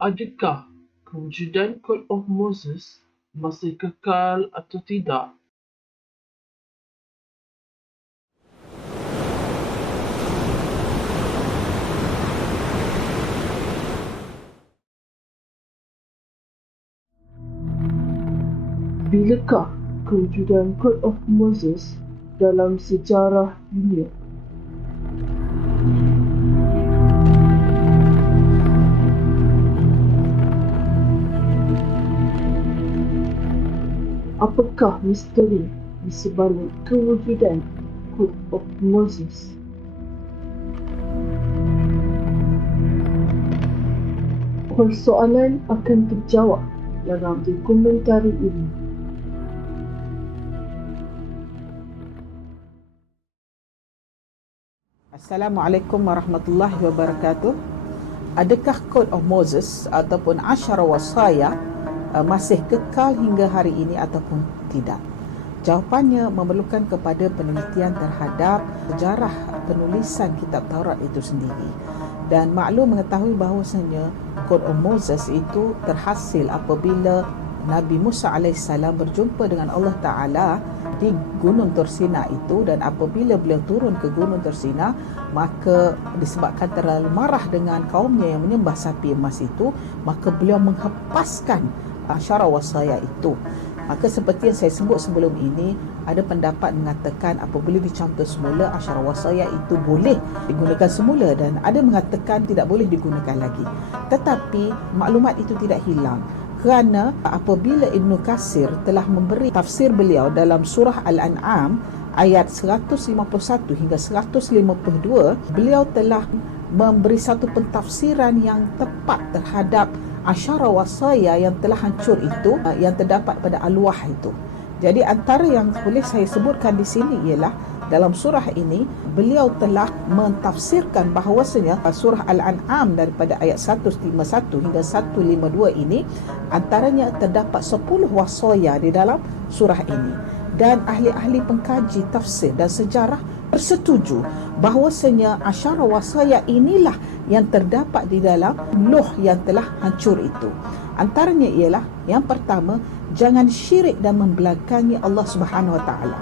Adakah kewujudan Code of Moses masih kekal atau tidak? Bilakah kewujudan Code of Moses dalam sejarah dunia? Apakah misteri di sebalik kewujudan Code of Moses? Persoalan akan terjawab dalam dokumentari ini. Assalamualaikum warahmatullahi wabarakatuh. Adakah Code of Moses ataupun Asyara Wasaya masih kekal hingga hari ini ataupun tidak? Jawapannya memerlukan kepada penelitian terhadap sejarah penulisan kitab Taurat itu sendiri. Dan maklum mengetahui bahawasanya Code of Moses itu terhasil apabila Nabi Musa AS berjumpa dengan Allah Ta'ala di Gunung Tursina itu, dan apabila beliau turun ke Gunung Tursina, maka disebabkan terlalu marah dengan kaumnya yang menyembah sapi emas itu, maka beliau menghempaskan Asyara Wasaya itu. Maka seperti yang saya sebut sebelum ini, ada pendapat mengatakan apabila dicontoh semula, Asyara Wasaya itu boleh digunakan semula, dan ada mengatakan tidak boleh digunakan lagi. Tetapi maklumat itu tidak hilang, kerana apabila Ibnu Katsir telah memberi tafsir beliau dalam surah Al-An'am ayat 151 hingga 152, beliau telah memberi satu pentafsiran yang tepat terhadap Asyara Wasaya yang telah hancur itu, yang terdapat pada Al-Wah itu. Jadi antara yang boleh saya sebutkan di sini ialah dalam surah ini beliau telah mentafsirkan bahawasanya surah Al-An'am daripada ayat 151 hingga 152 ini antaranya terdapat 10 wasaya di dalam surah ini. Dan ahli-ahli pengkaji tafsir dan sejarah bersetuju bahawasanya Asyara Wasaya inilah yang terdapat di dalam Nuh yang telah hancur itu. Antaranya ialah yang pertama, jangan syirik dan membelakangi Allah Subhanahu Wa Taala.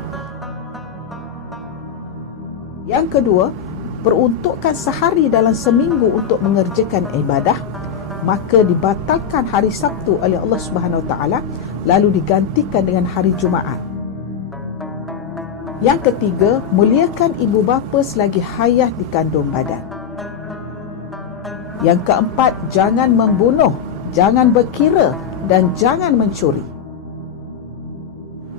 Yang kedua, peruntukkan sehari dalam seminggu untuk mengerjakan ibadah, maka dibatalkan hari Sabtu oleh Allah Subhanahu Wa Taala, lalu digantikan dengan hari Jumaat. Yang ketiga, muliakan ibu bapa selagi hayat di kandung badan. Yang keempat, jangan membunuh, jangan berkira dan jangan mencuri.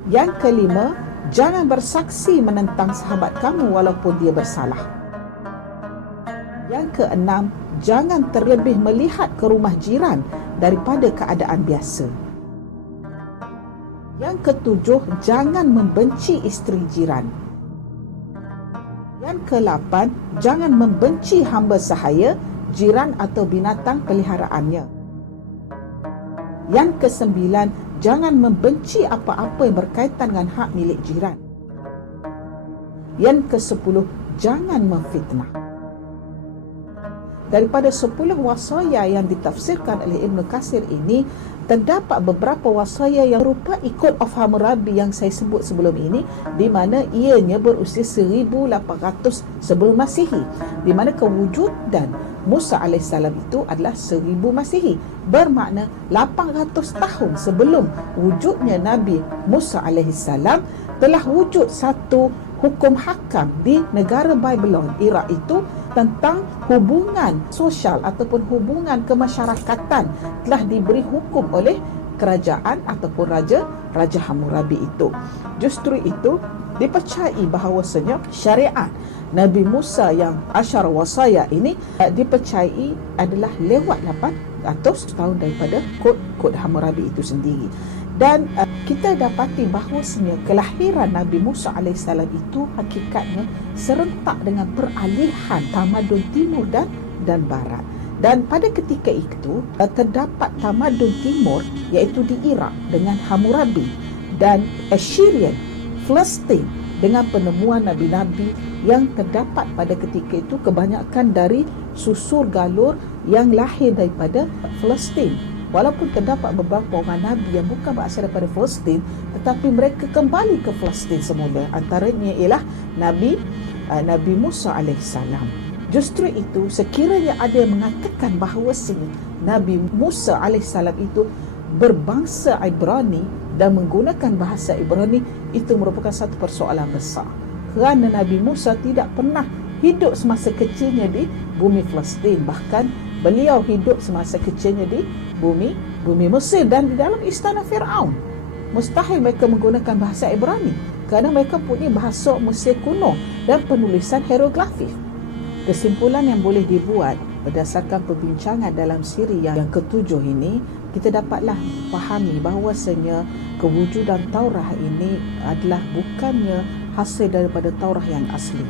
Yang kelima, jangan bersaksi menentang sahabat kamu walaupun dia bersalah. Yang keenam, jangan terlebih melihat ke rumah jiran daripada keadaan biasa. Yang ketujuh, jangan membenci isteri jiran. Yang kelapan, jangan membenci hamba sahaya, jiran atau binatang peliharaannya. Yang kesembilan, jangan membenci apa-apa yang berkaitan dengan hak milik jiran. Yang kesepuluh, jangan memfitnah. Daripada 10 wasaya yang ditafsirkan oleh Ibnu Katsir ini, terdapat beberapa wasaya yang merupakan Code of Hammurabi yang saya sebut sebelum ini, di mana ianya berusia 1800 sebelum Masihi, di mana kewujudan Musa AS itu adalah 1000 Masihi, bermakna 800 tahun sebelum wujudnya Nabi Musa AS telah wujud satu hukum hakam di negara Babylon Iraq itu tentang hubungan sosial ataupun hubungan kemasyarakatan, telah diberi hukum oleh kerajaan ataupun Raja Hammurabi itu. Justru itu dipercayai bahawasanya syariat Nabi Musa yang Asyara Wasaya ini dipercayai adalah lewat 800 tahun daripada Kod Hammurabi itu sendiri. Dan kita dapati bahawasanya kelahiran Nabi Musa AS itu hakikatnya serentak dengan peralihan tamadun timur dan barat. Dan pada ketika itu terdapat tamadun timur iaitu di Iraq dengan Hammurabi, dan Assyrian, Palestin dengan penemuan nabi-nabi yang terdapat pada ketika itu kebanyakan dari susur galur yang lahir daripada Palestin. Walaupun terdapat beberapa orang Nabi yang bukan berasal daripada Palestin, tetapi mereka kembali ke Palestin semula. Antaranya ialah Nabi Musa alaihissalam. Justru itu, sekiranya ada yang mengatakan bahawa Nabi Musa alaihissalam itu berbangsa Ibrani dan menggunakan bahasa Ibrani, itu merupakan satu persoalan besar. Kerana Nabi Musa tidak pernah hidup semasa kecilnya di bumi Palestin. Bahkan beliau hidup semasa kecilnya di bumi Mesir dan di dalam istana Firaun. Mustahil mereka menggunakan bahasa Ibrani kerana mereka punya bahasa Mesir kuno dan penulisan hieroglifik. Kesimpulan yang boleh dibuat berdasarkan perbincangan dalam siri yang ketujuh ini, kita dapatlah fahami bahawasanya kewujudan Taurah ini adalah bukannya hasil daripada Taurah yang asli.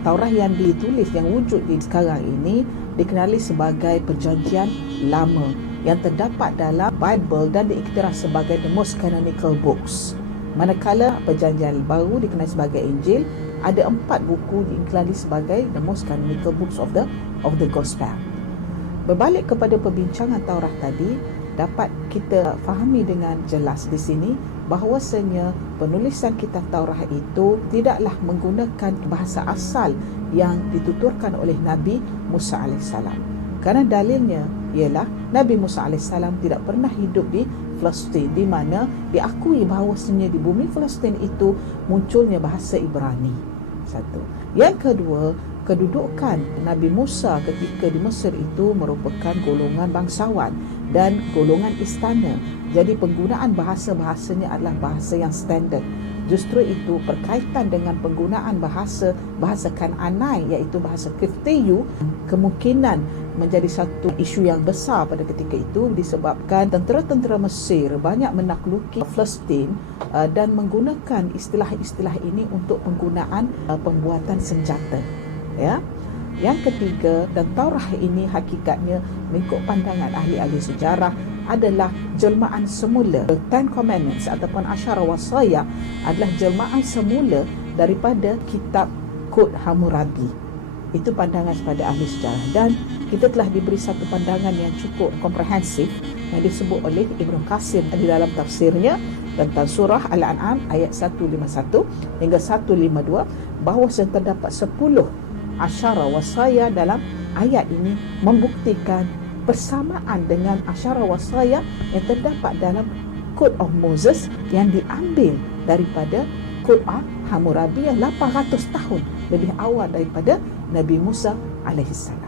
Taurah yang ditulis, yang wujud di sekarang ini, dikenali sebagai Perjanjian Lama yang terdapat dalam Bible dan diiktiraf sebagai the most canonical books. Manakala Perjanjian Baru dikenali sebagai Injil, ada 4 buku dikenali sebagai the most canonical books of the Gospel. Berbalik kepada perbincangan Taurah tadi, dapat kita fahami dengan jelas di sini bahawasanya penulisan kitab Taurah itu tidaklah menggunakan bahasa asal yang dituturkan oleh Nabi Musa alaihissalam. Kerana dalilnya ialah Nabi Musa alaihissalam tidak pernah hidup di Palestin, di mana diakui bahawasanya di bumi Palestin itu munculnya bahasa Ibrani. Satu. Yang kedua, kedudukan Nabi Musa ketika di Mesir itu merupakan golongan bangsawan dan golongan istana. Jadi penggunaan bahasa-bahasanya adalah bahasa yang standard. Justru itu berkaitan dengan penggunaan bahasa Kan'anai, iaitu bahasa Kiftiyu, kemungkinan menjadi satu isu yang besar pada ketika itu disebabkan tentera-tentera Mesir banyak menakluki Palestin dan menggunakan istilah-istilah ini untuk penggunaan pembuatan senjata. Ya. Yang ketiga, dan Taurah ini hakikatnya mengikut pandangan ahli-ahli sejarah adalah jelmaan semula. The Ten Commandments ataupun Asyara Wasaya adalah jelmaan semula daripada kitab Kod Hammurabi. Itu pandangan kepada ahli sejarah, dan kita telah diberi satu pandangan yang cukup komprehensif yang disebut oleh Ibn Qasir di dalam tafsirnya tentang surah Al-An'am ayat 151 hingga 152 bahawa terdapat 10 Asyara Wasaya dalam ayat ini, membuktikan persamaan dengan Asyara Wasaya yang terdapat dalam Code of Moses yang diambil daripada Code of Hammurabi yang 800 tahun lebih awal daripada Nabi Musa alaihissalam.